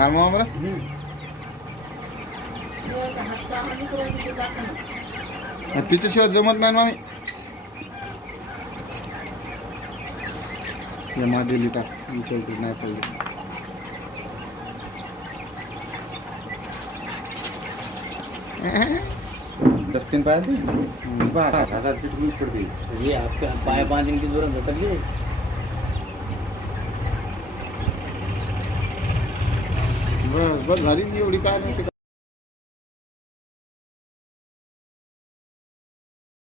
काय मग आम्हाला तिच्याशिवाय जमत नाही मामी. हे मादेली टाक हिच्या इकडे नाही पडली. डस्टबिन पाहिजे हाताची टुकडी पडते. ये आपके पाय बांधने की जरूरत झटक गई. बस बस झाली एवढी काय नसते.